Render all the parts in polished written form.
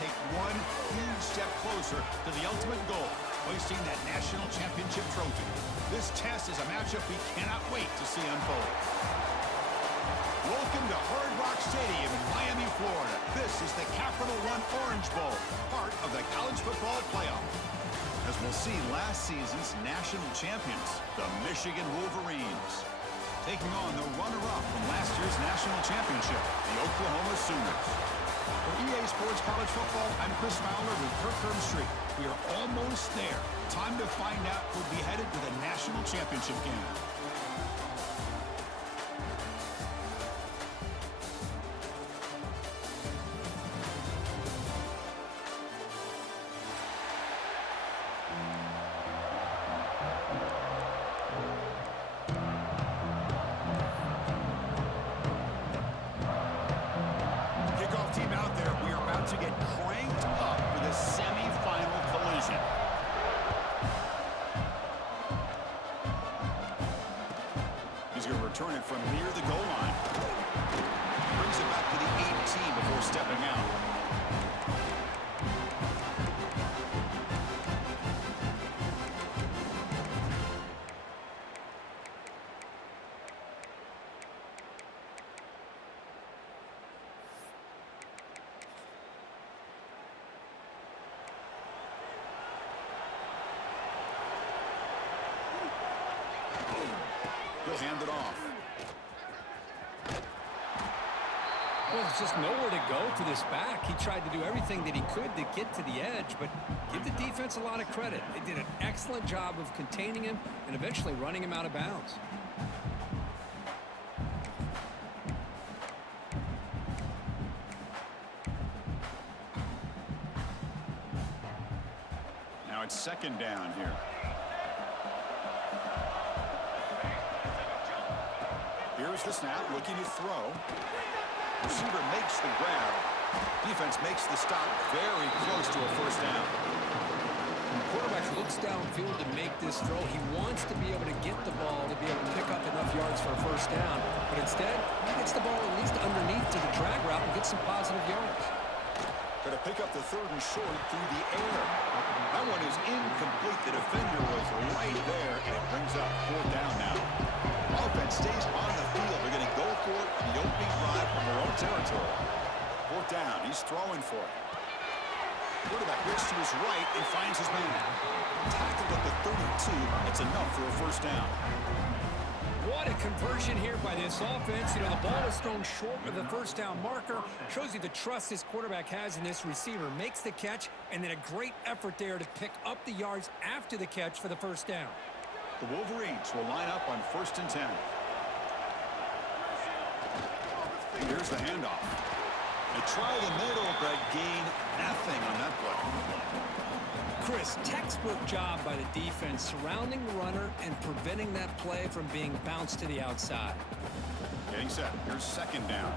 take one huge step closer to the ultimate goal, hoisting that national championship trophy. This test is a matchup we cannot wait to see unfold. Welcome to Hard Rock Stadium in Miami, Florida. This is the Capital One Orange Bowl, part of the college football playoff. As we'll see, last season's national champions, the Michigan Wolverines, taking on the runner-up from last year's national championship, the Oklahoma Sooners. For EA Sports College Football, I'm Chris Fowler with Kirk Herbstreit. We are almost there. Time to find out who'll be headed to the national championship game. To get cranked up for the semi-final collision. He's going to return it from near the goal line. Brings it back to the 18 before stepping out. He'll hand it off. Well, there's just nowhere to go for this back. He tried to do everything that he could to get to the edge, but give the defense a lot of credit. They did an excellent job of containing him and eventually running him out of bounds. Now it's second down here. Here's the snap, looking to throw. Receiver makes the grab. Defense makes the stop very close to a first down. The quarterback looks downfield to make this throw. He wants to be able to get the ball to be able to pick up enough yards for a first down. But instead, he gets the ball at least underneath to the drag route and gets some positive yards. Going to pick up the third and short through the air. That one is incomplete. The defender was right there, and it brings up fourth down now. Offense stays on the field. They're going to go for it on the opening drive from their own territory. Fourth down. He's throwing for it. Quarterback looks to his right and finds his man. Tackled at the 32. It's enough for a first down. What a conversion here by this offense. You know, the ball is thrown short of the first down marker. Shows you the trust this quarterback has in this receiver. Makes the catch, and then a great effort there to pick up the yards after the catch for the first down. The Wolverines will line up on 1st and 10. Here's the handoff. They try the middle, but gain nothing on that play. Chris, textbook job by the defense surrounding the runner and preventing that play from being bounced to the outside. Getting set. Here's second down.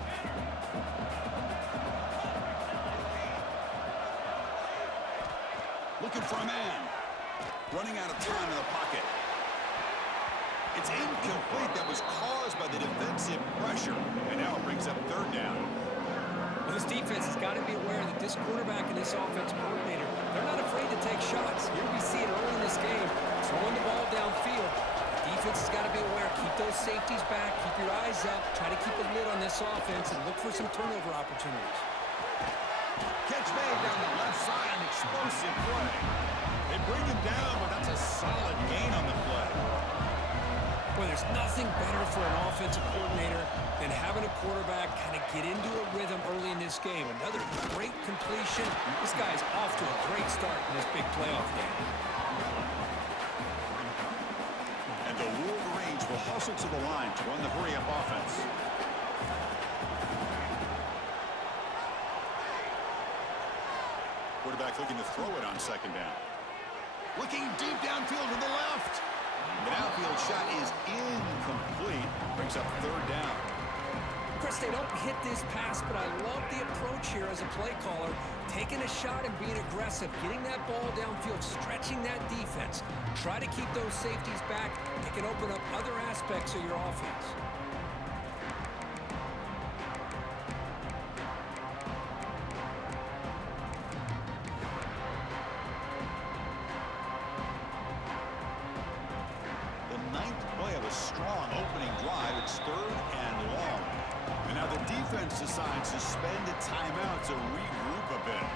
Looking for a man. Running out of time in the pocket. It's incomplete. That was caused by the defensive pressure. And now it brings up third down. Well, this defense has got to be aware that this quarterback and this offensive coordinator, they're not afraid to take shots. Here we see it early in this game, throwing the ball downfield. The defense has got to be aware. Keep those safeties back. Keep your eyes up. Try to keep a lid on this offense and look for some turnover opportunities. Catch made down the left side. An explosive play. They bring him down, but that's a solid gain on the play. Well, there's nothing better for an offensive coordinator than having a quarterback kind of get into a rhythm early in this game. Another great completion. This guy's off to a great start in this big playoff game. And the Wolverines will hustle to the line to run the hurry-up offense. Quarterback looking to throw it on second down. Looking deep downfield to the left. The outfield shot is incomplete. Brings up third down. Chris, they don't hit this pass, but I love the approach here as a play caller. Taking a shot and being aggressive, getting that ball downfield, stretching that defense. Try to keep those safeties back. It can open up other aspects of your offense. strong opening drive. It's 3rd and long. And now the defense decides to spend a timeout to regroup a bit.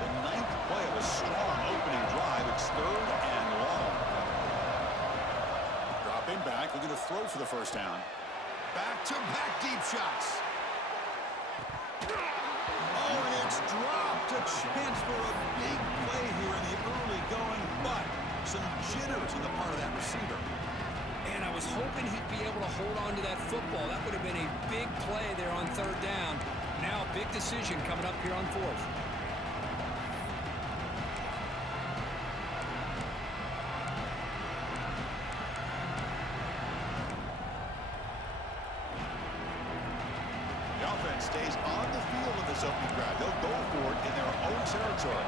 The 9th play of a strong opening drive. It's 3rd and long. Dropping back, looking to throw for the first down. Back-to-back deep shots. Oh, and it's dropped. A chance for a big play here in the early going, but some jitters on the part of that receiver. And I was hoping he'd be able to hold on to that football. That would have been a big play there on 3rd down. Now a big decision coming up here on 4th. Stays on the field in this opening drive. They'll go for it in their own territory.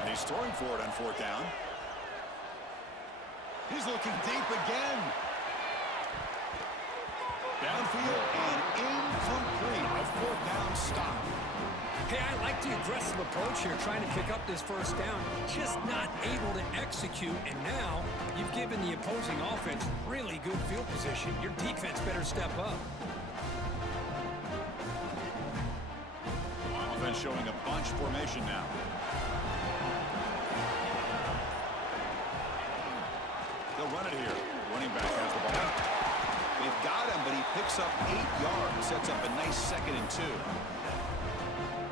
And he's throwing for it on 4th down. He's looking deep again. Downfield and incomplete. A 4th down stop. Hey, I like the aggressive approach here, trying to pick up this first down. Just not able to execute, and now you've given the opposing offense really good field position. Your defense better step up. Offense showing a bunch formation now. They'll run it here. Running back has the ball. They've got him, but he picks up 8 yards. Sets up a nice 2nd and 2.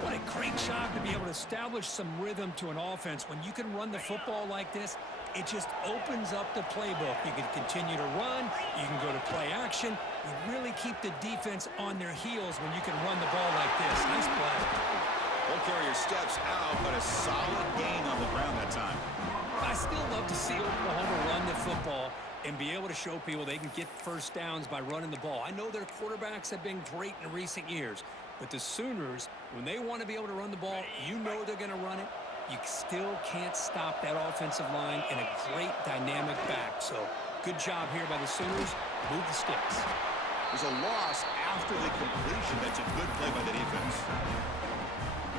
What a great job to be able to establish some rhythm to an offense. When you can run the football like this, it just opens up the playbook. You can continue to run. You can go to play action. You really keep the defense on their heels when you can run the ball like this. Nice play. Ball carrier steps out, but a solid gain on the ground that time. I still love to see Oklahoma run the football and be able to show people they can get first downs by running the ball. I know their quarterbacks have been great in recent years, but the Sooners, when they want to be able to run the ball, you know they're going to run it. You still can't stop that offensive line and a great dynamic back. So good job here by the Sooners. Move the sticks. There's a loss after the completion. That's a good play by the defense.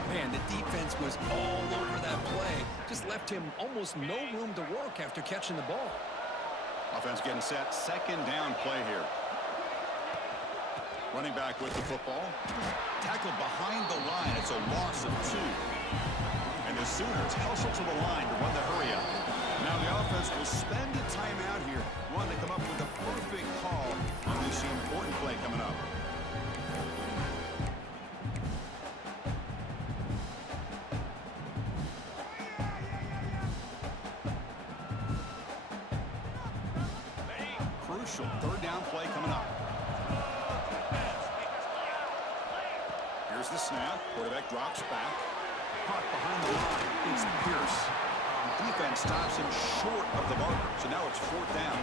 Man, the defense was all over that play. Just left him almost no room to work after catching the ball. Offense getting set. 2nd down play here. Running back with the football. Tackled behind the line. It's a loss of 2. And the Sooners hustle to the line to run the hurry up. Now the offense will spend a timeout here. Want to come up with the perfect call on this important play coming up. Crucial 3rd down play coming up. Here's the snap. Quarterback drops back. Caught behind the line. It's Pierce. Defense stops him short of the marker. So now it's 4th down.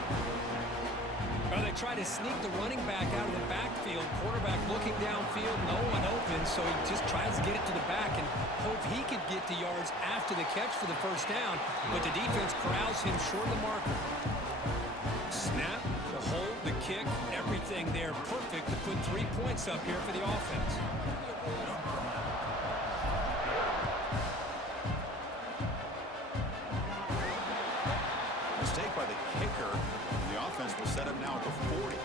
Well, they try to sneak the running back out of the backfield. Quarterback looking downfield, no one open, so he just tries to get it to the back and hope he could get the yards after the catch for the first down. But the defense corrals him short of the marker. Snap, the hold, the kick, everything there perfect to put 3 points up here for the offense. Mistake by the kicker. The offense will set up now at the 40.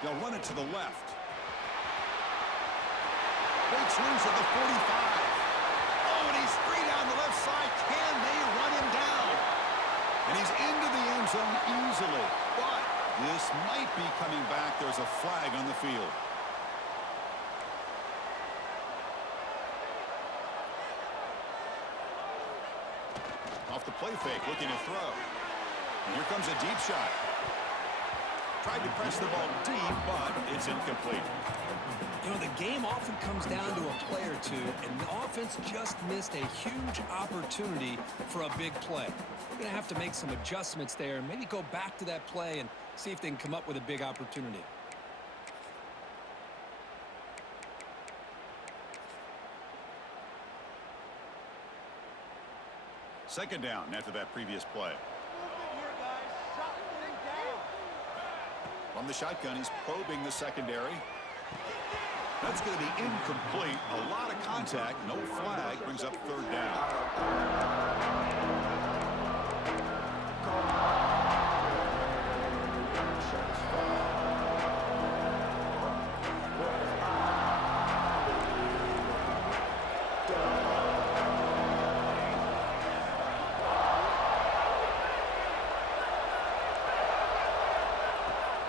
They'll run it to the left. Breaks loose at the 45. Oh, and he's free down the left side. Can they run him down? And he's into the end zone easily. But this might be coming back. There's a flag on the field. Off the play fake, looking to throw. And here comes a deep shot. Tried to press the ball deep, but it's incomplete. You know, the game often comes down to a play or two, and the offense just missed a huge opportunity for a big play. You're going to have to make some adjustments there and maybe go back to that play and see if they can come up with a big opportunity. Second down after that previous play. From the shotgun, he's probing the secondary. That's going to be incomplete. A lot of contact. No flag. Brings up third down.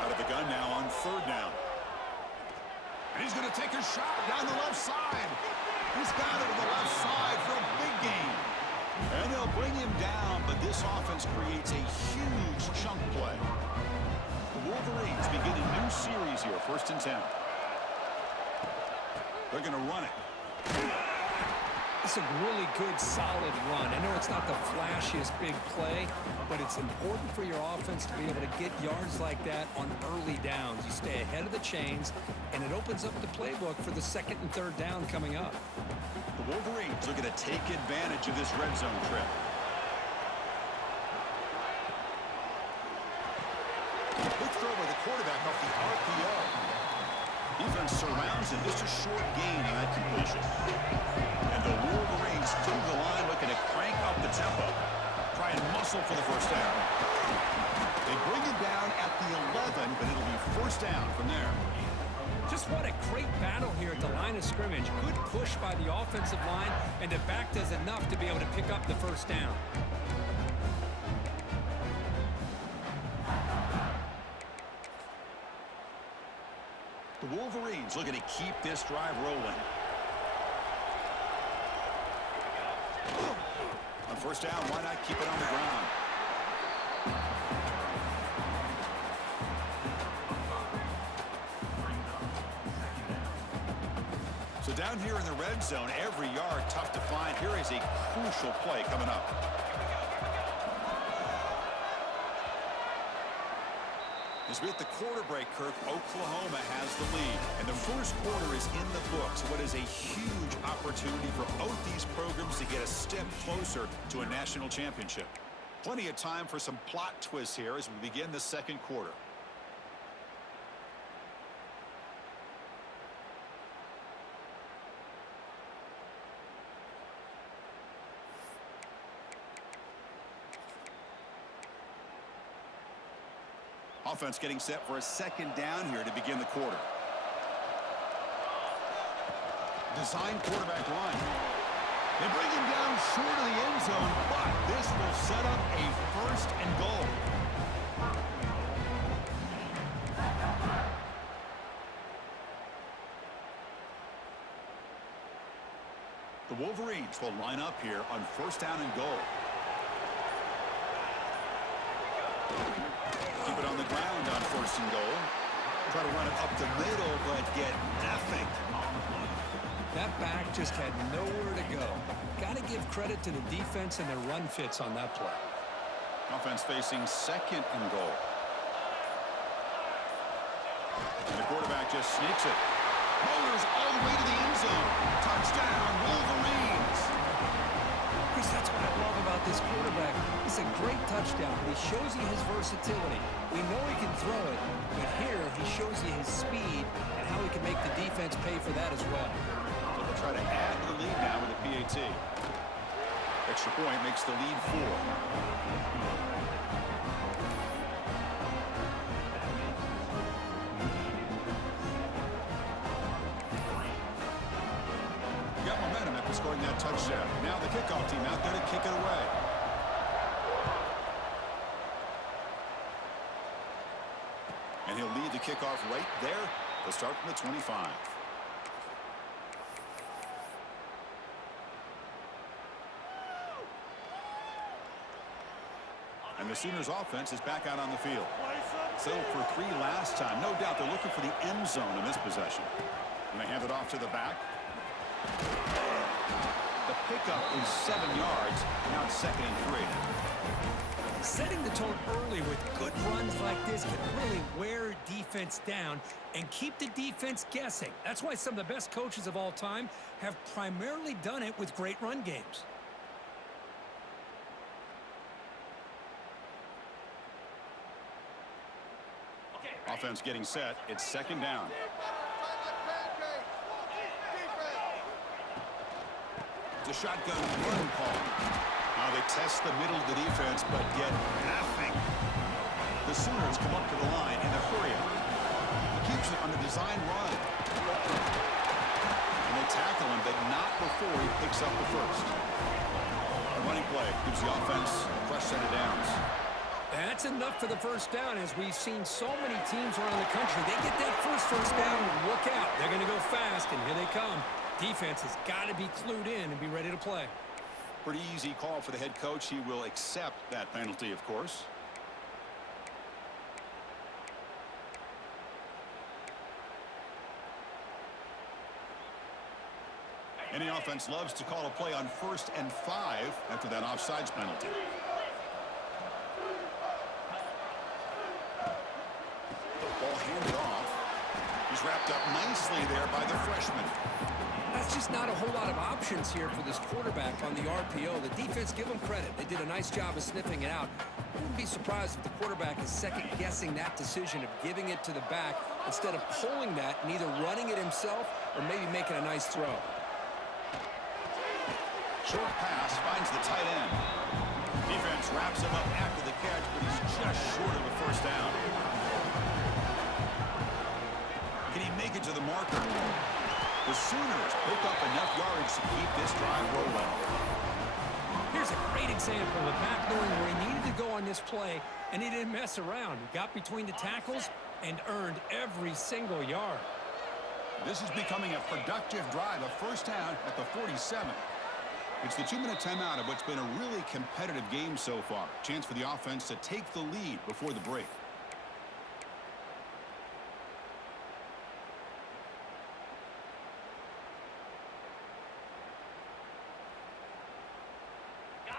Out of the gun now on third down. And he's going to take a shot down the left side. He's got it to the left side for a big gain. And they'll bring him down, but this offense creates a huge chunk play. The Wolverines begin a new series here, 1st and 10. They're going to run it. It's a really good, solid run. I know it's not the flashiest big play, but it's important for your offense to be able to get yards like that on early downs. You stay ahead of the chains, and it opens up the playbook for the 2nd and 3rd down coming up. The Wolverines looking to take advantage of this red zone trip. Quick throw by the quarterback off the RPO. Defense surrounds him. Just a short gain on that completion. And the Wolverines to the line looking to crank up the tempo. Try and muscle for the first down. They bring it down at the 11, but it'll be 1st down from there. Just what a great battle here at the line of scrimmage. Good push by the offensive line, and the back does enough to be able to pick up the 1st down. The Wolverines looking to keep this drive rolling. On 1st down, why not keep it on the ground? So down here in the red zone, every yard tough to find. Here is a crucial play coming up. As we hit the quarter break, Kirk, Oklahoma has the lead. And the 1st quarter is in the books. What is a huge opportunity for both these programs to get a step closer to a national championship. Plenty of time for some plot twists here as we begin the 2nd quarter. Offense getting set for a 2nd down here to begin the quarter. Design quarterback line. They bring him down short of the end zone, but this will set up a 1st and goal. The Wolverines will line up here on 1st down and goal. Keep it on the ground on 1st and goal. Try to run it up the middle, but get nothing. That back just had nowhere to go. Got to give credit to the defense and their run fits on that play. Offense facing 2nd and goal. And the quarterback just sneaks it. Motors all the way to the end zone. Touchdown, Wolverines. Chris, that's what I love about this quarterback. It's a great touchdown. He shows you his versatility. We know he can throw it, but here he shows you his speed and how he can make the defense pay for that as well. So they'll try to add to the lead now with a PAT. Extra point makes the lead 4. Got momentum after scoring that touchdown. Now the kickoff team out there to kick it away. And he'll lead the kickoff right there. They'll start from the 25. And the Sooners offense is back out on the field. Settled for 3 last time. No doubt they're looking for the end zone in this possession. And they hand it off to the back. The pickup is 7 yards. Now it's 2nd and 3. Setting the tone early with good runs like this can really wear defense down and keep the defense guessing. That's why some of the best coaches of all time have primarily done it with great run games. offense getting set. It's second down. It's a shotgun run call. Now they test the middle of the defense, but get nothing. The Sooners come up to the line in a hurry-up. He keeps it on the design run. And they tackle him, but not before he picks up the first. The running play gives the offense a fresh set of downs. That's enough for the first down, as we've seen so many teams around the country. They get that first down, look out. They're going to go fast, and here they come. Defense has got to be clued in and be ready to play. Pretty easy call for the head coach. He will accept that penalty, of course. Any offense loves to call a play on 1st and 5 after that offsides penalty. Ball handed off. He's wrapped up nicely there by the freshman. That's just not a whole lot of options here for this quarterback on the RPO. The defense, give them credit. They did a nice job of sniffing it out. I wouldn't be surprised if the quarterback is second-guessing that decision of giving it to the back instead of pulling that and either running it himself or maybe making a nice throw. Short pass finds the tight end. Defense wraps him up after the catch, but he's just short of a first down. Can he make it to the marker? The Sooners pick up enough yardage to keep this drive rolling. Here's a great example of a back knowing where he needed to go on this play, and he didn't mess around. He got between the tackles and earned every single yard. This is becoming a productive drive, a first down at the 47. It's the 2-minute timeout of what's been a really competitive game so far. Chance for the offense to take the lead before the break.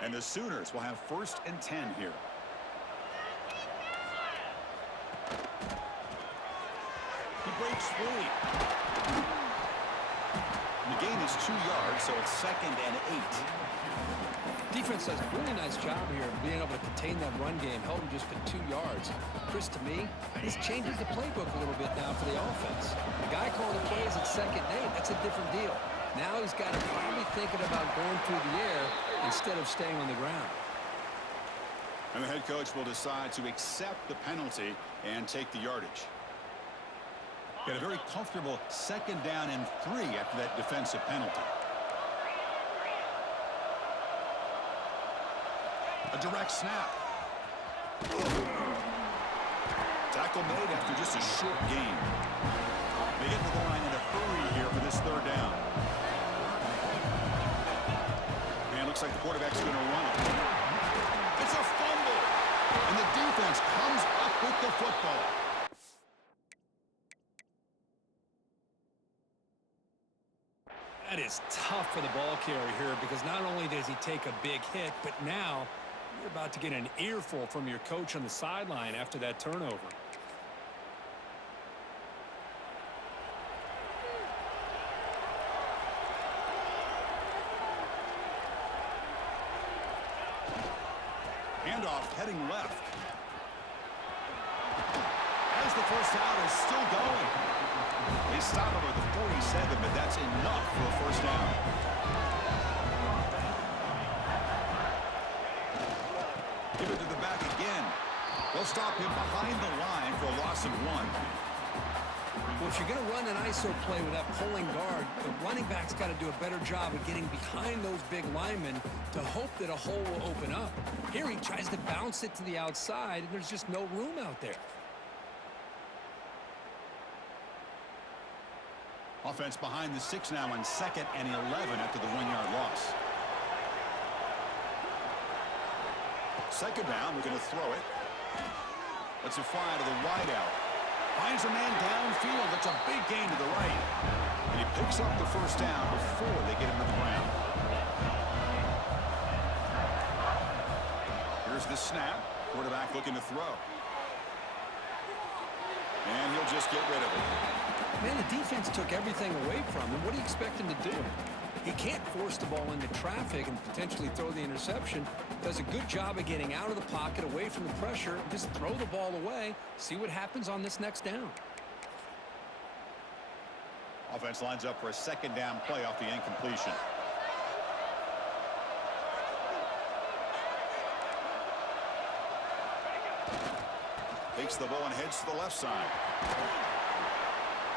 And the Sooners will have 1st and 10 here. He breaks free. The gain is 2 yards, so it's 2nd and 8. Defense does a really nice job here of being able to contain that run game, held him just for 2 yards. Chris, to me, this changes the playbook a little bit now for the offense. The guy calling the plays at 2nd and 8, that's a different deal. Now he's got to probably thinking about going through the air instead of staying on the ground. And the head coach will decide to accept the penalty and take the yardage. Got a very comfortable 2nd down and 3 after that defensive penalty. A direct snap. Tackle made after just a short gain. They get to the line in a hurry here for this 3rd down. And it looks like the quarterback's going to run it. It's a fumble. And the defense comes up with the football. That is tough for the ball carrier here because not only does he take a big hit, but now you're about to get an earful from your coach on the sideline after that turnover. Handoff heading left. As the first down is still going. They stop him at the 47, but that's enough for a first down. Give it to the back again. They'll stop him behind the line for a loss of 1. Well, if you're going to run an ISO play with that pulling guard, the running back's got to do a better job of getting behind those big linemen to hope that a hole will open up. Here he tries to bounce it to the outside, and there's just no room out there. Offense behind the 6 now on 2nd and 11 after the 1-yard loss. 2nd down, we're going to throw it. Let's it fly to the wideout. Finds a man downfield. That's a big gain to the right. And he picks up the first down before they get him to the ground. Here's the snap. Quarterback looking to throw. And he'll just get rid of it. Man, the defense took everything away from him. What do you expect him to do? He can't force the ball into traffic and potentially throw the interception. Does a good job of getting out of the pocket, away from the pressure, and just throw the ball away. See what happens on this next down. Offense lines up for a second down play off the incompletion. Takes the ball and heads to the left side.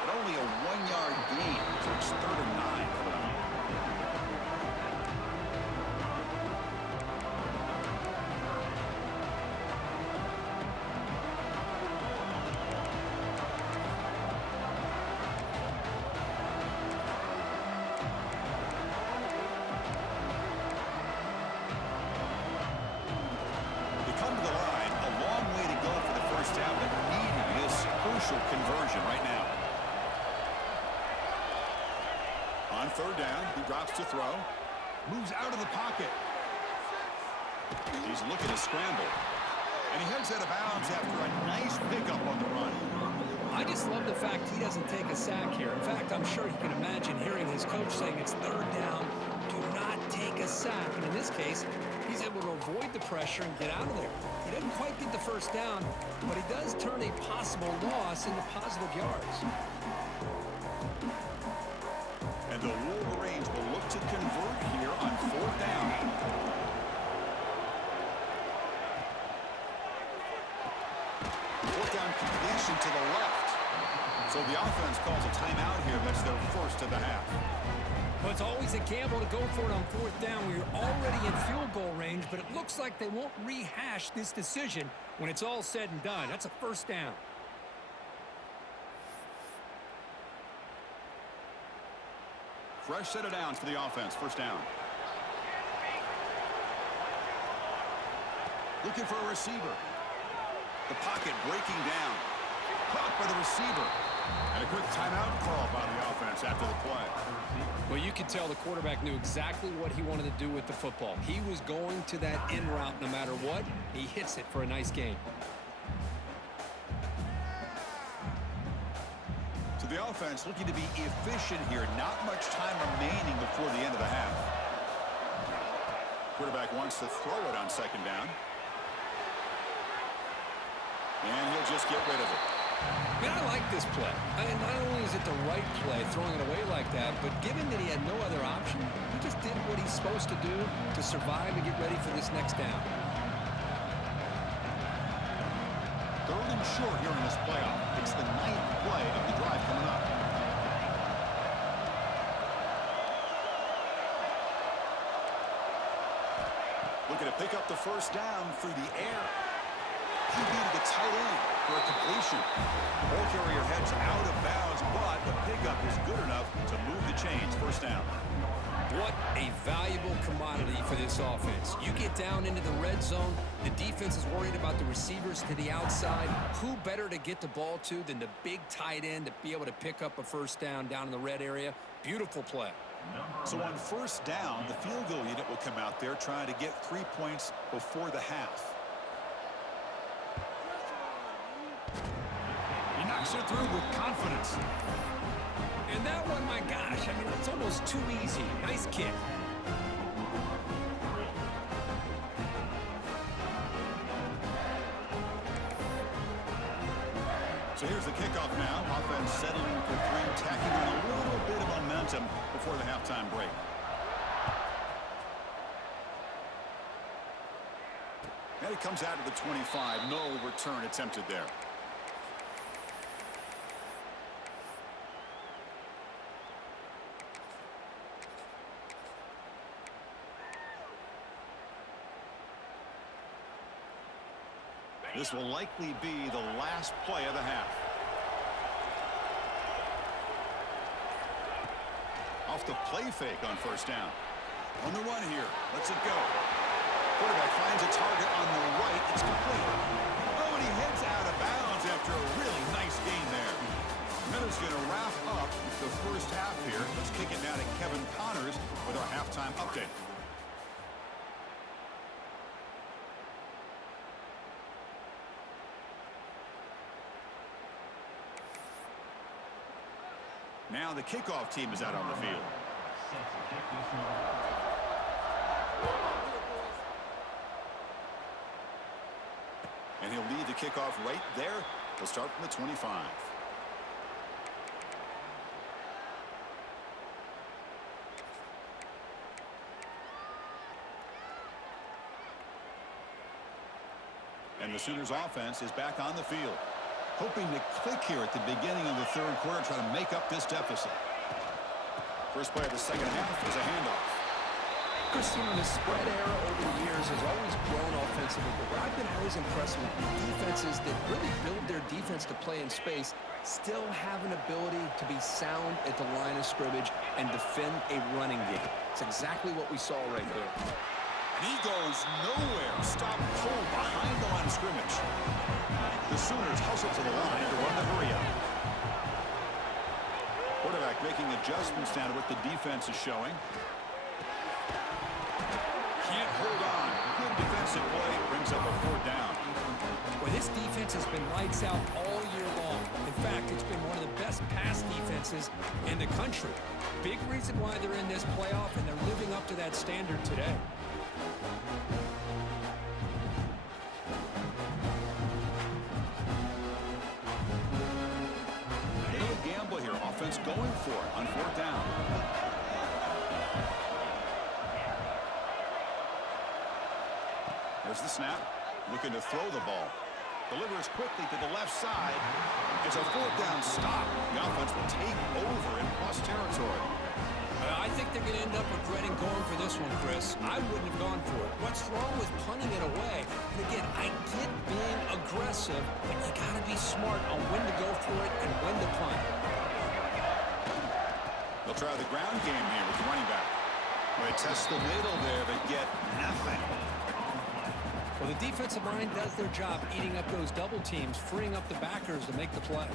But only a 1-yard gain, so it's 3rd and 9 for them. Conversion right now. On 3rd down, he drops to throw. Moves out of the pocket. He's looking to scramble. And he heads out of bounds after a nice pickup on the run. I just love the fact he doesn't take a sack here. In fact, I'm sure he can imagine hearing his coach saying it's 3rd down. Do not take a sack. And in this case, he's able to avoid the pressure and get out of there. He doesn't quite get the 1st down, but he does turn a possible loss into positive yards. And the Wolverines will look to convert here on 4th down. 4th down completion to the left. So the offense calls a timeout here. That's their first of the half. Well, it's always a gamble to go for it on 4th down where you're already in field goal range, but it looks like they won't rehash this decision when it's all said and done. That's a 1st down. Fresh set of downs for the offense. 1st down. Looking for a receiver. The pocket breaking down. Caught by the receiver. And a quick timeout call by the offense after the play. Well, you could tell the quarterback knew exactly what he wanted to do with the football. He was going to that in route no matter what. He hits it for a nice gain. So the offense looking to be efficient here. Not much time remaining before the end of the half. Quarterback wants to throw it on 2nd down. And he'll just get rid of it. Man, I like this play. I mean, not only is it the right play, throwing it away like that, but given that he had no other option, he just did what he's supposed to do to survive and get ready for this next down. 3rd and short here in this playoff. It's the 9th play of the drive coming up. Looking to pick up the 1st down through the air. He beat the tight end for a completion. Ball carrier heads out of bounds, but the pickup is good enough to move the chains. 1st down. What a valuable commodity for this offense. You get down into the red zone, the defense is worried about the receivers to the outside. Who better to get the ball to than the big tight end to be able to pick up a 1st down in the red area? Beautiful play. So on 1st down, the field goal unit will come out there trying to get 3 points before the half. He knocks it through with confidence. And that one, my gosh, I mean, it's almost too easy. Nice kick. So here's the kickoff now. Offense settling for 3, tacking on a little bit of momentum before the halftime break. And it comes out to the 25. No return attempted there. This will likely be the last play of the half. Off the play fake on 1st down. On the run here. Lets it go. Quarterback finds a target on the right. It's complete. Oh, and he heads out of bounds after a really nice gain there. And that is going to wrap up the 1st half here. Let's kick it now to Kevin Connors with our halftime update. Now the kickoff team is out on the field. And he'll lead the kickoff right there. He'll start from the 25. And the Sooners offense is back on the field. Hoping to click here at the beginning of the third quarter, trying to make up this deficit. First play of the second half is a handoff. Chris, the spread era over the years has always grown offensively, but what I've been always impressed with defenses that really build their defense to play in space still have an ability to be sound at the line of scrimmage and defend a running game. It's exactly what we saw right there. And he goes nowhere. Stop pulled behind the line of scrimmage. The Sooners hustle to the line to run the hurry up. Quarterback making adjustments now to what the defense is showing. Can't hold on. Good defensive play. Brings up a fourth down. Well, this defense has been lights out all year long. In fact, it's been one of the best pass defenses in the country. Big reason why they're in this playoff, and they're living up to that standard today. Little gamble here. Offense going for it on fourth down. There's the snap. Looking to throw the ball. Delivers quickly to the left side. It's a fourth down stop. The offense will take over in plus territory. I think they're going to end up regretting going for this one, Chris. I wouldn't have gone for it. What's wrong with punting it away? And again, I get being aggressive, but you got to be smart on when to go for it and when to punt. They'll try the ground game here with the running back. They test the middle there, but get nothing. Well, the defensive line does their job eating up those double teams, freeing up the backers to make the play.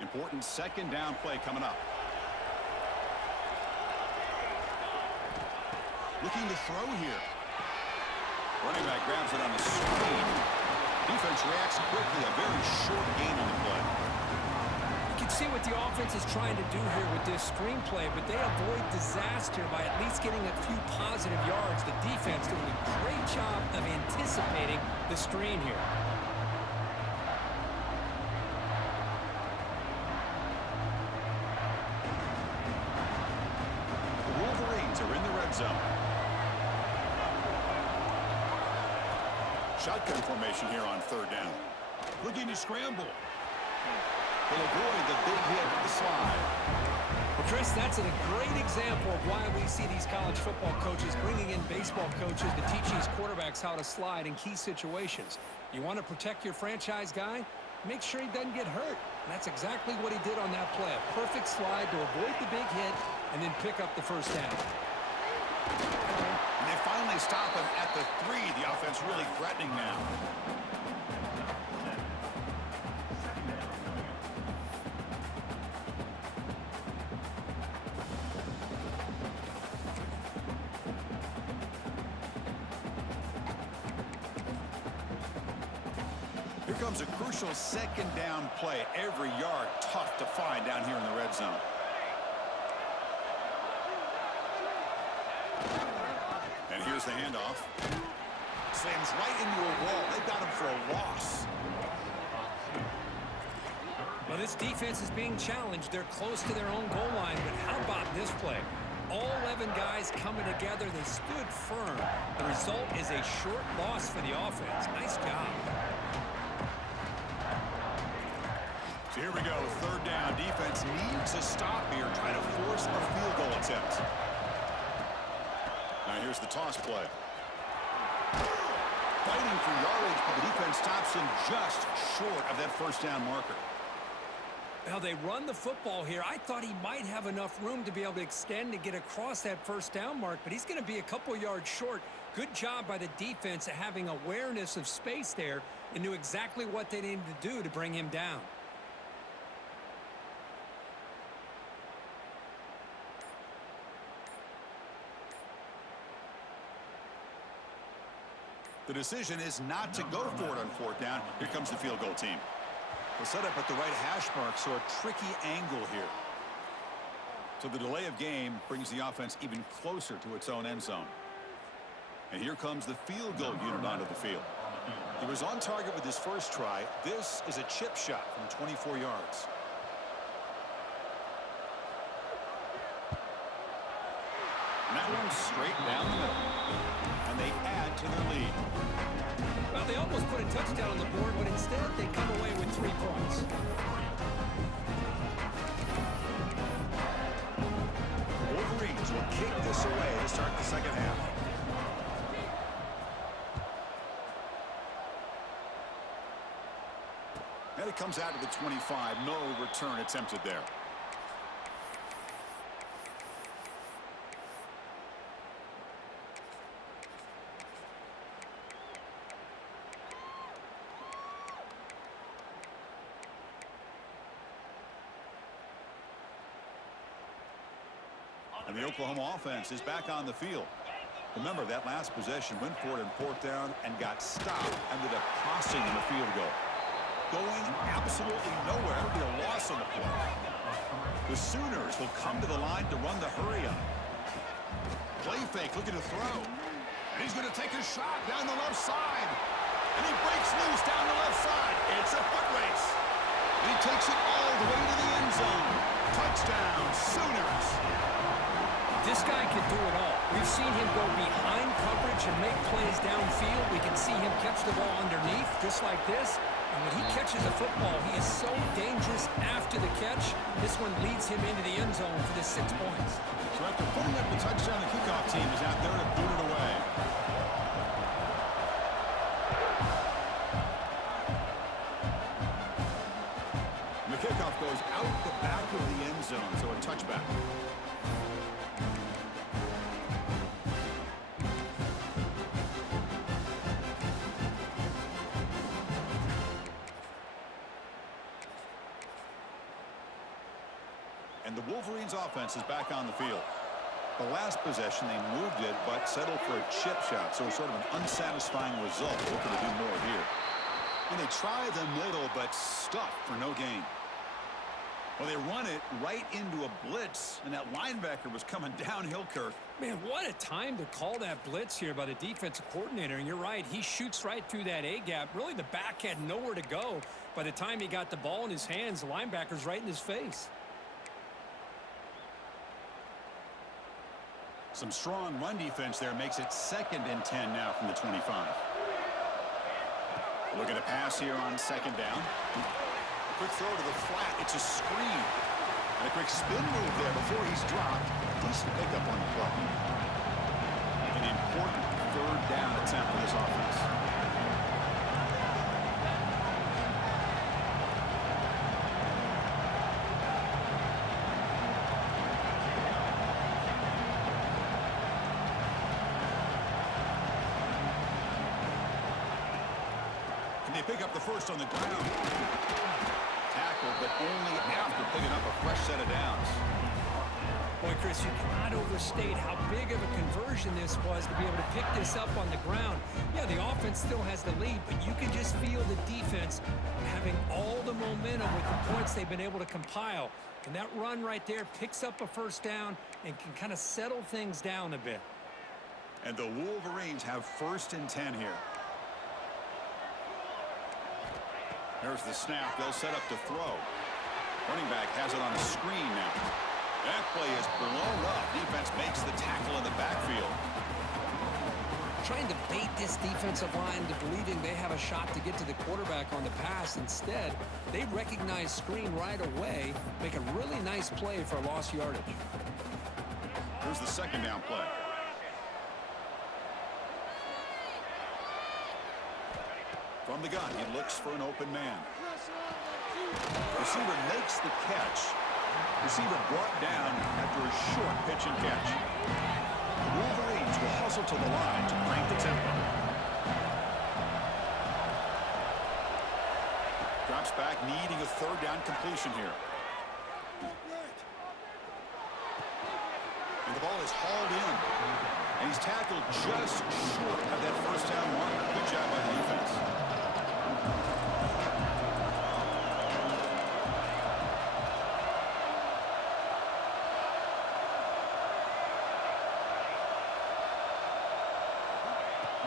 Important second down play coming up. Looking to throw here. Running back grabs it on the screen. Defense reacts quickly. A very short gain on the play. You can see what the offense is trying to do here with this screenplay, but they avoid disaster by at least getting a few positive yards. The defense doing a great job of anticipating the screen here. The Wolverines are in the red zone. Shotgun formation here on third down. Looking to scramble. They'll avoid the big hit with the slide. Well, Chris, that's a great example of why we see these college football coaches bringing in baseball coaches to teach these quarterbacks how to slide in key situations. You want to protect your franchise guy? Make sure he doesn't get hurt. And that's exactly what he did on that play. A perfect slide to avoid the big hit and then pick up the first down. And they finally stop him at the 3. The offense really threatening now. Here comes a crucial second down play. Every yard tough to find down here in the red zone. And here's the handoff. Slams right into a wall. They got him for a loss. Well, this defense is being challenged. They're close to their own goal line, but how about this play? All 11 guys coming together. They stood firm. The result is a short loss for the offense. Nice job. So here we go. Third down. Defense needs a stop here. Trying to force a field goal attempt. Now here's the toss play. Fighting for yardage, but the defense stops him just short of that first down marker. Now they run the football here. I thought he might have enough room to be able to extend to get across that first down mark, but he's going to be a couple yards short. Good job by the defense at having awareness of space there and knew exactly what they needed to do to bring him down. The decision is not to go for it on 4th down. Here comes the field goal team. They'll set up at the right hash mark, so a tricky angle here. So the delay of game brings the offense even closer to its own end zone. And here comes the field goal unit onto the field. He was on target with his first try. This is a chip shot from 24 yards. And that one's straight down the middle. And they add to their lead. Well, they almost put a touchdown on the board, but instead they come away with 3 points. Wolverines will kick this away to start the second half. And it comes out to the 25. No return attempted there. And the Oklahoma offense is back on the field. Remember, that last possession went for it in 4th down and got stopped, ended up costing them a field goal. Going absolutely nowhere. It'll be a loss on the play. The Sooners will come to the line to run the hurry up. Play fake, looking to throw. And he's going to take a shot down the left side. And he breaks loose down the left side. It's a foot race. And he takes it all the way to the end zone. Touchdown, Sooners. This guy can do it all. We've seen him go behind coverage and make plays downfield. We can see him catch the ball underneath, just like this. And when he catches a football, he is so dangerous after the catch. This one leads him into the end zone for the 6 points. So after putting up the touchdown, the kickoff team is out there to boot it away. And the kickoff goes out the back of the end zone, so a touchback. And the Wolverines offense is back on the field. The last possession, they moved it, but settled for a chip shot, so sort of an unsatisfying result. Looking to do more here. And they try the middle, but stuff for no gain. Well, they run it right into a blitz, and that linebacker was coming downhill, Kirk. Man, what a time to call that blitz here by the defensive coordinator. And you're right, he shoots right through that A-gap. Really, the back had nowhere to go. By the time he got the ball in his hands, the linebacker's right in his face. Some strong run defense there makes it 2nd and 10 now from the 25. Looking to pass here on 2nd down. Quick throw to the flat. It's a screen. And a quick spin move there before he's dropped. Decent pickup on the play. An important 3rd down attempt for this offense. They pick up the first on the ground. Tackled, but only after picking up a fresh set of downs. Boy, Chris, you cannot overstate how big of a conversion this was to be able to pick this up on the ground. Yeah, the offense still has the lead, but you can just feel the defense having all the momentum with the points they've been able to compile. And that run right there picks up a first down and can kind of settle things down a bit. And the Wolverines have 1st and 10 here. There's the snap. They'll set up to throw. Running back has it on a screen now. That play is blown up. Defense makes the tackle in the backfield. Trying to bait this defensive line to believing they have a shot to get to the quarterback on the pass. Instead, they recognize screen right away, make a really nice play for lost yardage. Here's the 2nd down play. From the gun, he looks for an open man. Receiver makes the catch. Receiver brought down after a short pitch and catch. The Wolverines will hustle to the line to crank the tempo. Drops back, needing a 3rd down completion here. And the ball is hauled in. And he's tackled just short of that first down marker. Good job by the defense.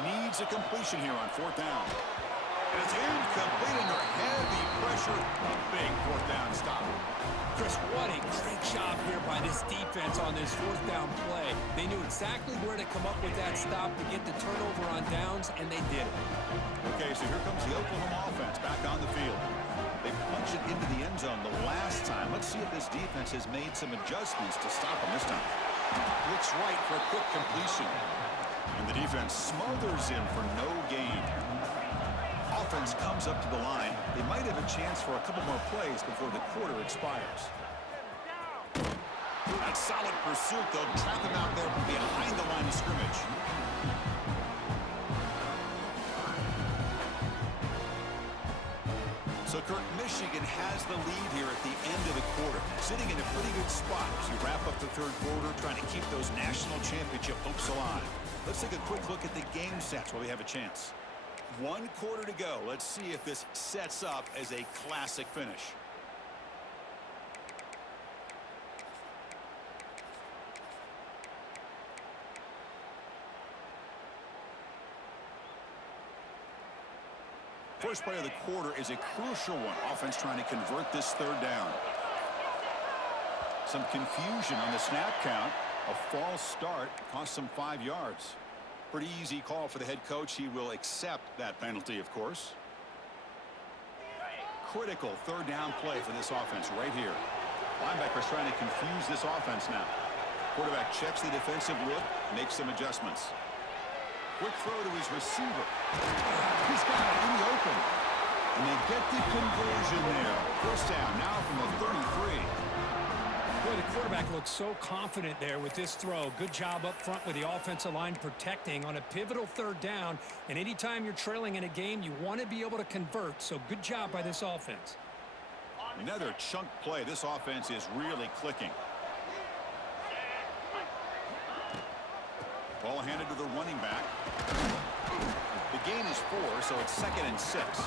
Needs a completion here on fourth down. And it's incomplete under heavy pressure. A big fourth down stop. Chris, what a great job here by this defense on this fourth down play. They knew exactly where to come up with that stop to get the turnover on downs, and they did it. Okay, so here comes the Oklahoma offense back on the field. They punched it into the end zone the last time. Let's see if this defense has made some adjustments to stop them this time. Looks right for a quick completion. And the defense smothers him for no gain. Offense comes up to the line. They might have a chance for a couple more plays before the quarter expires. That solid pursuit, they'll trap him out there behind the line of scrimmage. So Kirk, Michigan has the lead here at the end of the quarter, sitting in a pretty good spot as you wrap up the third quarter, trying to keep those national championship hopes alive. Let's take a quick look at the game stats while we have a chance. 1 quarter to go. Let's see if this sets up as a classic finish. First play of the quarter is a crucial one. Offense trying to convert this third down. Some confusion on the snap count. A false start cost them 5 yards. Pretty easy call for the head coach. He will accept that penalty, of course. Critical third down play for this offense right here. Linebackers trying to confuse this offense now. Quarterback checks the defensive look, makes some adjustments. Quick throw to his receiver. He's got it in the open. And they get the conversion there. First down now from the 33. Boy, the quarterback looks so confident there with this throw. Good job up front with the offensive line protecting on a pivotal third down. And anytime you're trailing in a game, you want to be able to convert. So good job by this offense. Another chunk play. This offense is really clicking. Ball handed to the running back. The gain is 4, so it's 2nd and 6.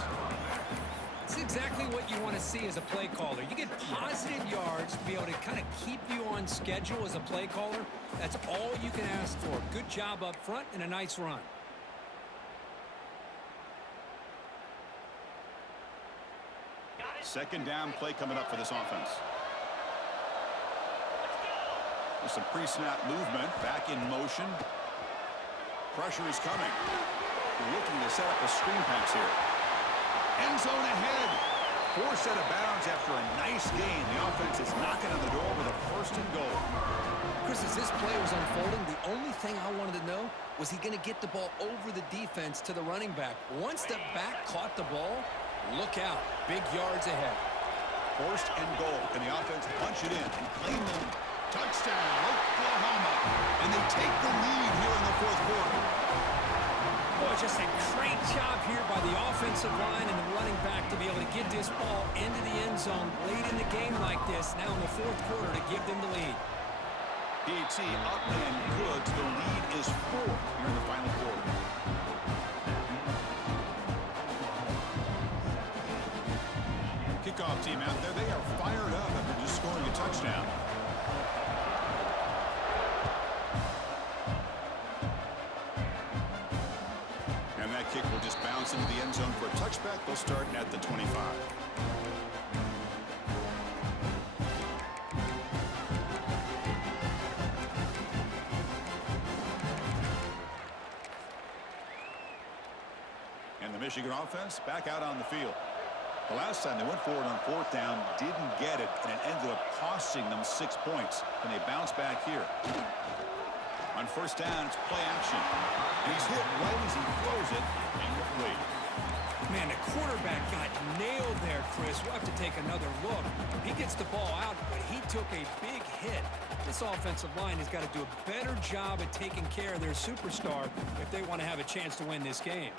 It's exactly what you want to see as a play caller. You get positive yards to be able to kind of keep you on schedule as a play caller. That's all you can ask for. Good job up front and a nice run. Second down play coming up for this offense. There's some pre-snap movement. Back in motion. Pressure is coming. They're looking to set up a screen pass here. End zone ahead. Forced out of bounds after a nice gain. The offense is knocking on the door with a 1st and goal. Chris, as this play was unfolding, the only thing I wanted to know was he going to get the ball over the defense to the running back. Once the back caught the ball, look out. Big yards ahead. 1st and goal. Can the offense punch it in and claim them? Touchdown, Oklahoma. And they take the lead here in the 4th quarter. Boy, just a great job here by the offensive line and the running back to be able to get this ball into the end zone late in the game like this, now in the 4th quarter to give them the lead. PAT up and good. The lead is 4 here in the final quarter. Kickoff team out there. They are fired up after just scoring a touchdown. And that kick will just bounce into the end zone for a touchback. They'll start at the 25. And the Michigan offense back out on the field. The last time they went forward on 4th down, didn't get it, and it ended up costing them 6 points. And they bounce back here. On 1st down, it's play action. And he's hit right as he throws it, incomplete. Man, the quarterback got nailed there, Chris. We'll have to take another look. He gets the ball out, but he took a big hit. This offensive line has got to do a better job at taking care of their superstar if they want to have a chance to win this game.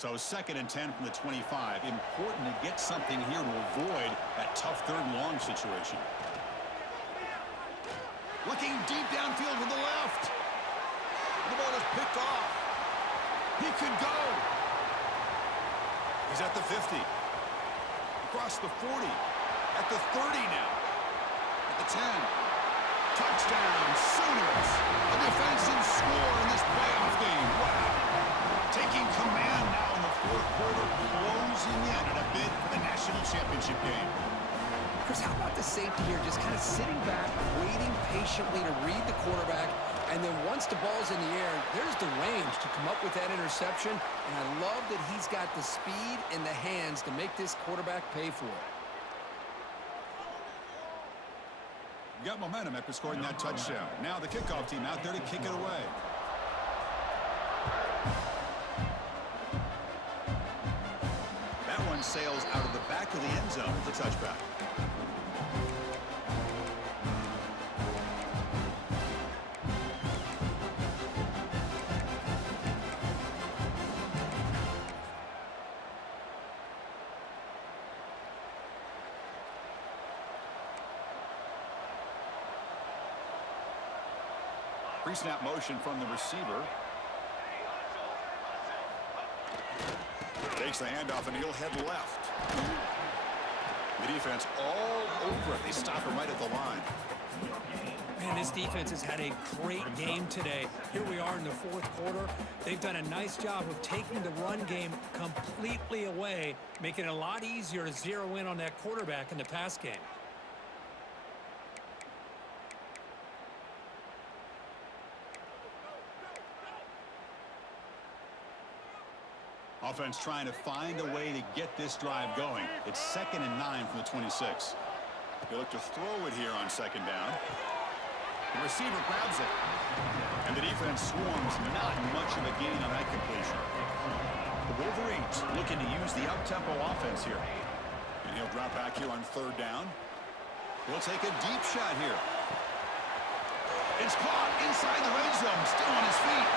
So 2nd and 10 from the 25. Important to get something here to avoid that tough 3rd and long situation. Looking deep downfield to the left. The ball is picked off. He could go. He's at the 50. Across the 40. At the 30 now. At the 10. Touchdown, Sooners. A defensive score in this playoff game. Wow. Taking command now in the 4th quarter, closing in at a bid for the national championship game. Chris, how about the safety here, just kind of sitting back, waiting patiently to read the quarterback, and then once the ball's in the air, there's the range to come up with that interception, and I love that he's got the speed and the hands to make this quarterback pay for it. Got momentum after scoring that touchdown. Now the kickoff team out there to kick it away. That one sails out of the back of the end zone with the touchback. Pre-snap motion from the receiver. Takes the handoff and he'll head left. The defense all over it. They stop him right at the line. Man, this defense has had a great game today. Here we are in the 4th quarter. They've done a nice job of taking the run game completely away, making it a lot easier to zero in on that quarterback in the pass game. Offense trying to find a way to get this drive going. It's 2nd and 9 from the 26. They look to throw it here on 2nd down. The receiver grabs it. And the defense swarms. Not much of a gain on that completion. The Wolverines looking to use the up-tempo offense here. And he'll drop back here on 3rd down. He'll take a deep shot here. It's caught inside the red zone. Still on his feet.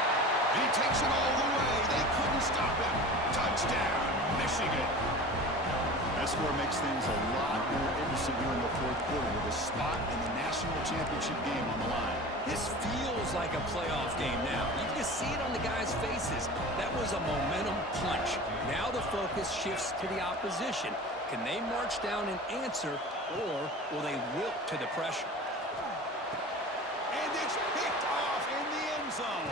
And he takes it all the way. They couldn't stop him. Touchdown, Michigan. That score makes things a lot more interesting here in the 4th quarter with a spot in the national championship game on the line. This feels like a playoff game now. You can just see it on the guys' faces. That was a momentum punch. Now the focus shifts to the opposition. Can they march down and answer, or will they wilt to the pressure? And it's picked off in the end zone.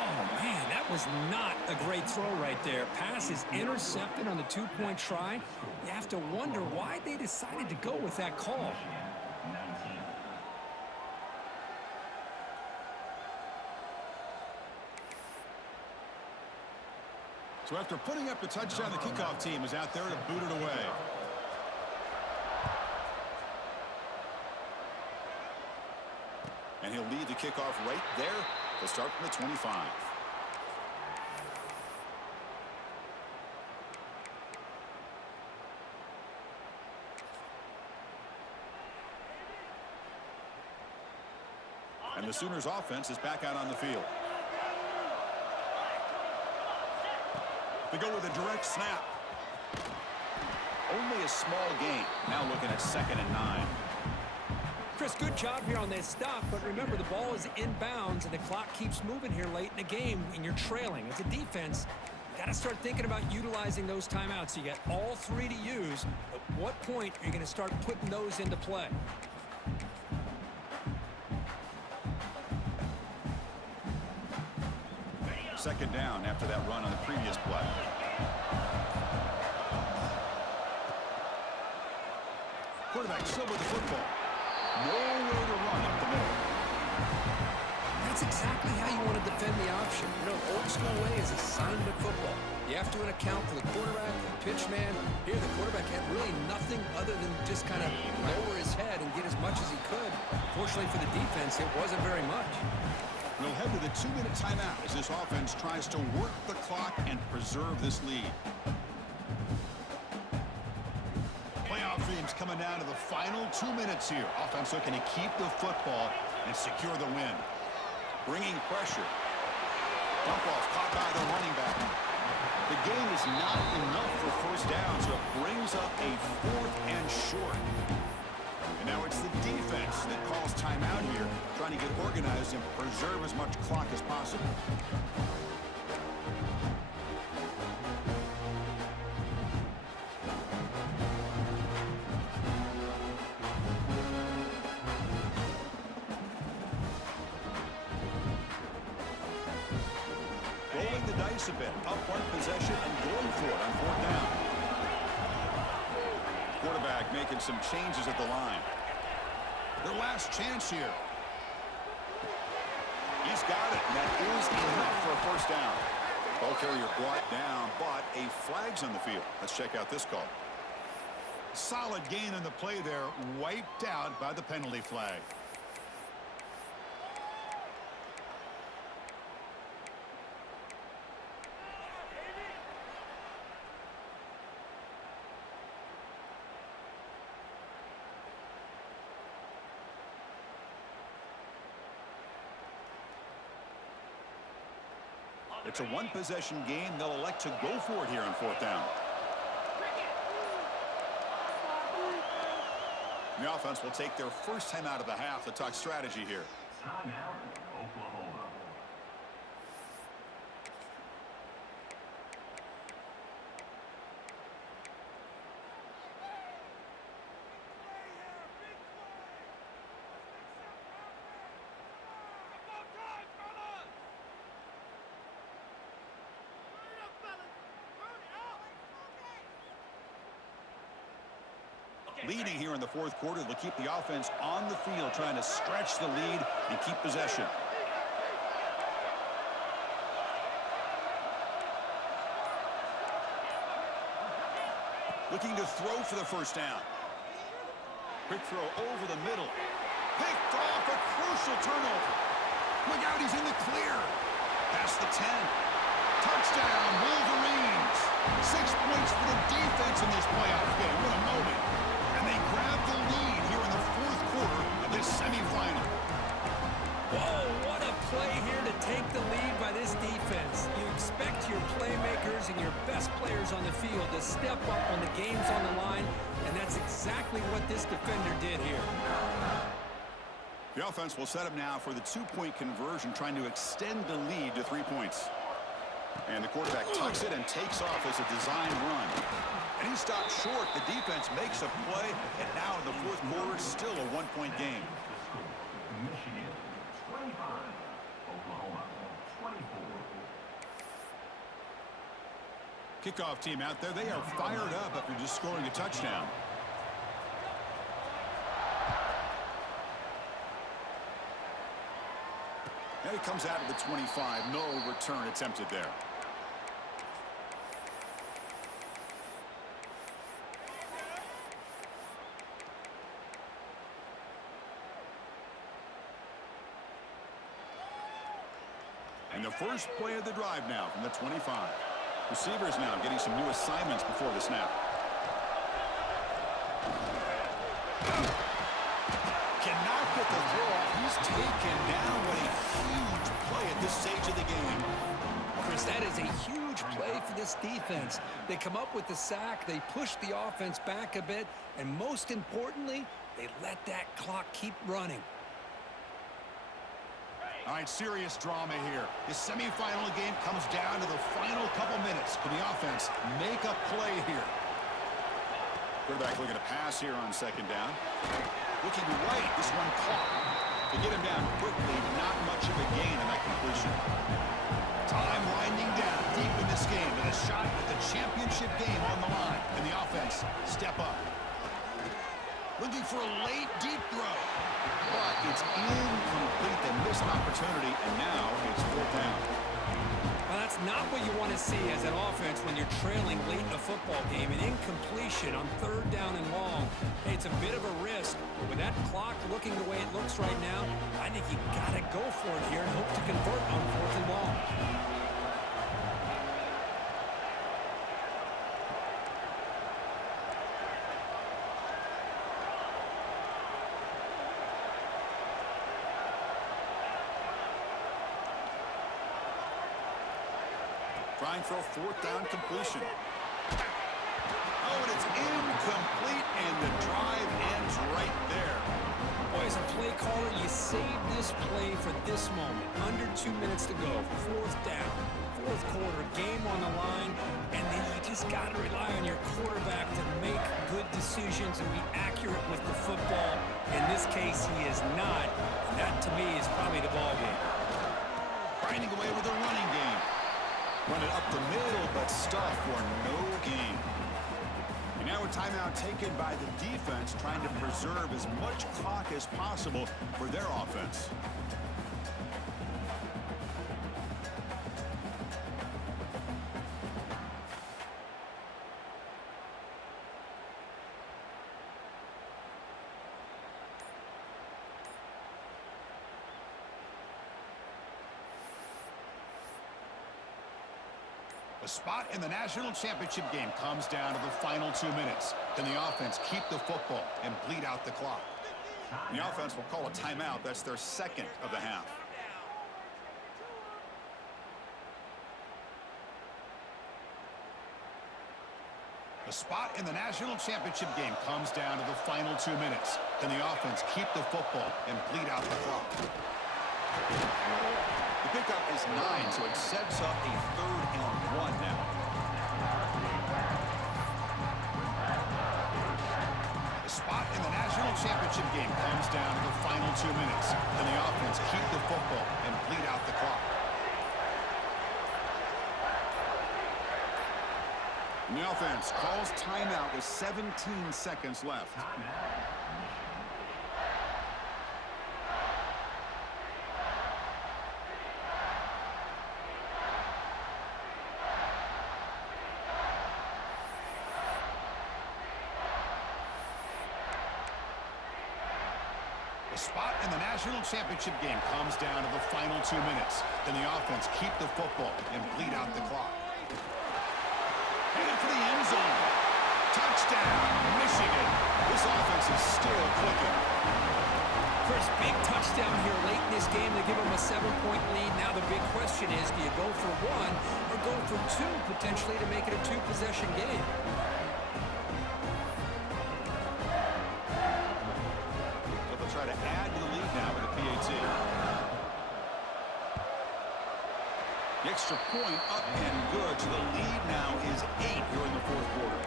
Oh, man, that was not a great throw right there. Pass is intercepted on the 2-point try. You have to wonder why they decided to go with that call. So after putting up the touchdown, the kickoff team is out there to boot it away. And he'll lead the kickoff right there to start from the 25. And the Sooners offense is back out on the field. They go with a direct snap. Only a small gain. Now looking at 2nd and 9. Chris, good job here on that stop, but remember the ball is inbounds and the clock keeps moving here late in the game and you're trailing. As a defense, you got to start thinking about utilizing those timeouts. You got all 3 to use. At what point are you going to start putting those into play? Second down after that run on the previous play. Quarterback still with the football. Nowhere to run up the middle. That's exactly how you want to defend the option. You know, old school way is assignment football. You have to account for the quarterback, the pitch man. Here, the quarterback had really nothing other than just kind of lower his head and get as much as he could. Fortunately for the defense, it wasn't very much. We'll head to the 2-minute timeout as this offense tries to work the clock and preserve this lead. Playoff dreams coming down to the final 2 minutes here. Offense looking to keep the football and secure the win. Bringing pressure. Dump off caught by the running back. The gain is not enough for first down, so it brings up a 4th and short. And now it's the defense that calls timeout here, trying to get organized and preserve as much clock as possible. Rolling the dice a bit, up one possession and going for it on 4th down. Quarterback making some changes at the line. Their last chance here. He's got it, and that is enough for a first down. Ball carrier brought down, but a flag's on the field. Let's check out this call. Solid gain on the play there, wiped out by the penalty flag. It's a one-possession game. They'll elect to go for it here on 4th down. The offense will take their first time out of the half to talk strategy here. Timeout, Oklahoma. Leading here in the 4th quarter, they'll keep the offense on the field, trying to stretch the lead and keep possession. Looking to throw for the first down. Quick throw over the middle. Picked off, a crucial turnover. Look out, he's in the clear. Past the 10. Touchdown, Wolverines. 6 points for the defense in this playoff game. What a moment. And they grab the lead here in the 4th quarter of this semifinal. Whoa, what a play here to take the lead by this defense. You expect your playmakers and your best players on the field to step up when the game's on the line, and that's exactly what this defender did here. The offense will set up now for the 2-point conversion, trying to extend the lead to 3 points. And the quarterback tucks it and takes off as a design run. And he stopped short. The defense makes a play, and now in the 4th quarter, still a 1-point game. Michigan, 25. Oklahoma, 24. Kickoff team out there. They are fired up after just scoring a touchdown. And he comes out of the 25. No return attempted there. And the first play of the drive now from the 25. Receivers now getting some new assignments before the snap. Cannot get the throw off. He's taken down. What a huge play at this stage of the game. Chris, that is a huge play for this defense. They come up with the sack, they push the offense back a bit, and most importantly, they let that clock keep running. All right, serious drama here. The semifinal game comes down to the final couple minutes. Can the offense make a play here? Quarterback looking to pass here on 2nd down. Looking right, this one caught. To get him down quickly, not much of a gain in that completion. Time winding down deep in this game with a shot at the championship game on the line. And the offense step up. Looking for a late deep throw. But it's incomplete. They missed an opportunity, and now it's 4th down. Well, that's not what you want to see as an offense when you're trailing late in a football game. An incompletion on 3rd down and long. Hey, it's a bit of a risk. But with that clock looking the way it looks right now, I think you got to go for it here and hope to convert on 4th and long. Trying for a fourth down completion. Oh, and it's incomplete, and the drive ends right there. Boy, as a play caller, you save this play for this moment. Under 2 minutes to go, fourth down, fourth quarter, game on the line, and then you just got to rely on your quarterback to make good decisions and be accurate with the football. In this case, he is not, and that, to me, is probably the ball game. Grinding away with a running game. Run it up the middle, but stuff for no gain. And now a timeout taken by the defense, trying to preserve as much clock as possible for their offense. A spot in the national championship game comes down to the final 2 minutes. Can the offense keep the football and bleed out the clock? The offense will call a timeout. That's their second of the half. A spot in the national championship game comes down to the final 2 minutes. Can the offense keep the football and bleed out the clock? The pickup is 9, so it sets up a 3rd and 1 now. The spot in the national championship game comes down to the final 2 minutes. Can the offense keep the football and bleed out the clock? And the offense calls timeout with 17 seconds left. The spot in the national championship game comes down to the final 2 minutes. Can the offense keep the football and bleed out the clock? Headed for the end zone. Touchdown, Michigan. This offense is still clicking. Chris, big touchdown here late in this game to give them a 7-point lead. Now the big question is, do you go for one or go for two potentially to make it a two-possession game? Try to add to the lead now with a PAT. The extra point up and good. So the lead now is 8 here in the fourth quarter.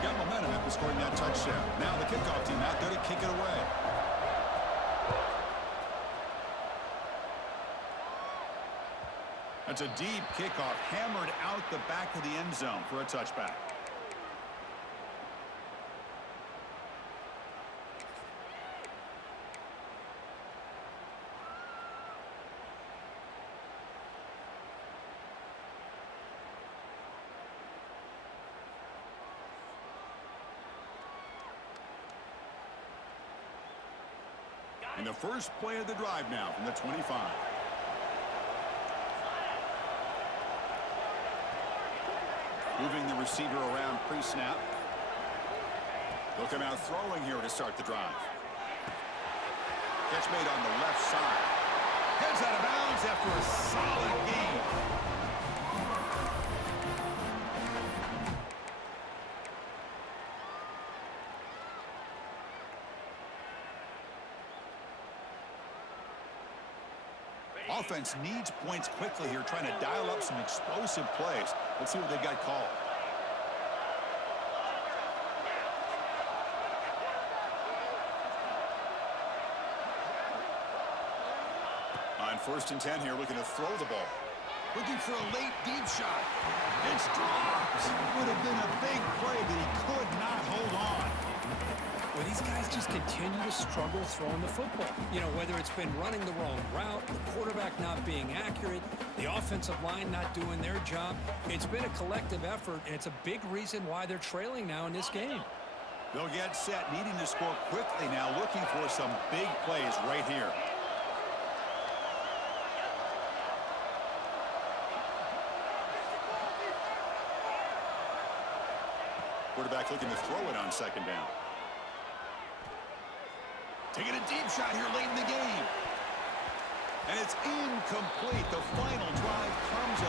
Got momentum after scoring that touchdown. Now the kickoff team out there to kick it away. That's a deep kickoff, hammered out the back of the end zone for a touchback. And the first play of the drive now from the 25. Moving the receiver around pre-snap. They'll come out throwing here to start the drive. Catch made on the left side. Heads out of bounds after a solid gain. Offense needs points quickly here, trying to dial up some explosive plays. Let's see what they got called. On 1st and 10 here, looking to throw the ball. Looking for a late deep shot. It's dropped. Would have been a big play, but he could not hold on. Well, these guys just continue to struggle throwing the football. You know, whether it's been running the wrong route, the quarterback not being accurate, the offensive line not doing their job. It's been a collective effort, and it's a big reason why they're trailing now in this game. They'll get set, needing to score quickly now, looking for some big plays right here. Quarterback looking to throw it on 2nd down. Taking a deep shot here late in the game. And it's incomplete. The final drive comes up.